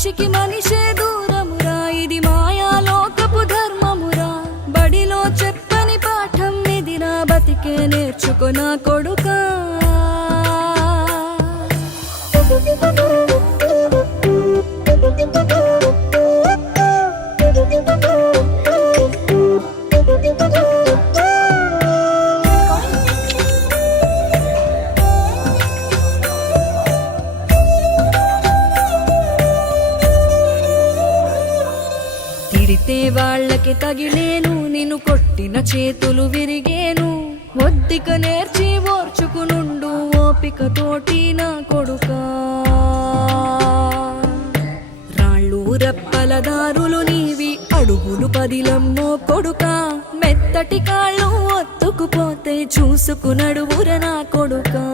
మనిషికి మనిషే దూరమురా, ఇది మాయాలోకపు ధర్మమురా. బడిలో చెప్పని పాఠం ఇదిరా, బతికే నేర్చుకో నా కొడుకా. తిడితే వాళ్ళకి తగిలేను, నిన్ను కొట్టిన చేతులు విరిగేను. ఒద్దిక నేర్చి ఓర్చుకునుండు ఓపిక తోటి నా కొడుకా. రాళ్ళు రప్పల దారులు నీవి, అడుగులు పదిలమ్మో కొడుకా. మెత్తటి కాళ్ళు ఒత్తుకుపోతే చూసుకునడువుర నా కొడుకా.